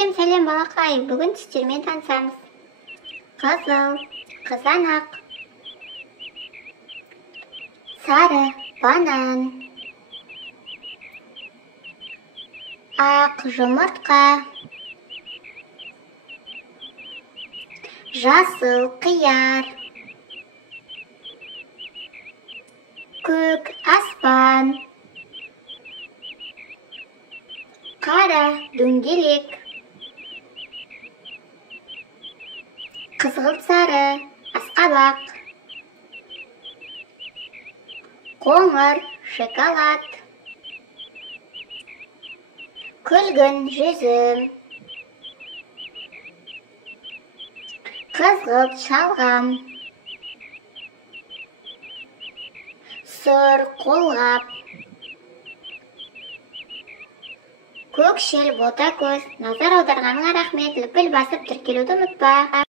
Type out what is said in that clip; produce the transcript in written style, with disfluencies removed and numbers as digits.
Сәлем балақай, бүгін сіздермен танысамыз. Қызыл, қызанақ. Сары, банан. Ақ жұмыртқа. Жасыл қияр. Көк аспан. Қара дөңгелек. Қызғылт сары асқабақ. Қоңыр шоколад. Күлгін жүзім. Қызғылт шалғам. Сұр қолғап. Көкшіл бота көз. Назар аударғаныңа рахмет. Лүпіл басып тіркелуді ұмытпа.